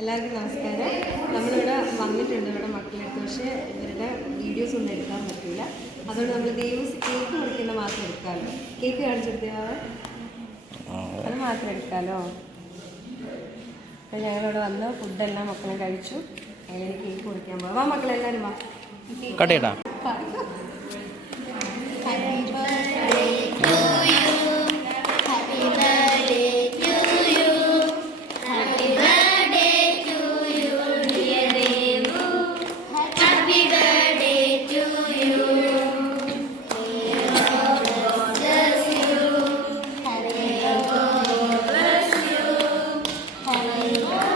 എല്ലാവർക്കും നമസ്കാരം. നമ്മളിവിടെ വന്നിട്ടുണ്ട് ഇവിടെ മക്കളെടുത്ത്. പക്ഷേ ഇവരുടെ വീഡിയോസ് ഒന്നും എടുക്കാൻ പറ്റില്ല. അതുകൊണ്ട് നമ്മൾ ദൈവസ് കേക്ക് കൊടുക്കുന്ന മാത്രം എടുക്കാമല്ലോ. കേക്ക് കാണിച്ചെടുത്തോ അത് മാത്രം എടുക്കാമല്ലോ. അപ്പം ഞങ്ങളിവിടെ വന്ന് ഫുഡെല്ലാം മക്കളും കഴിച്ചു. അങ്ങനെ കേക്ക് കൊടുക്കാൻ പോകാം വാ മക്കളെല്ലാവരും വാ. Amém.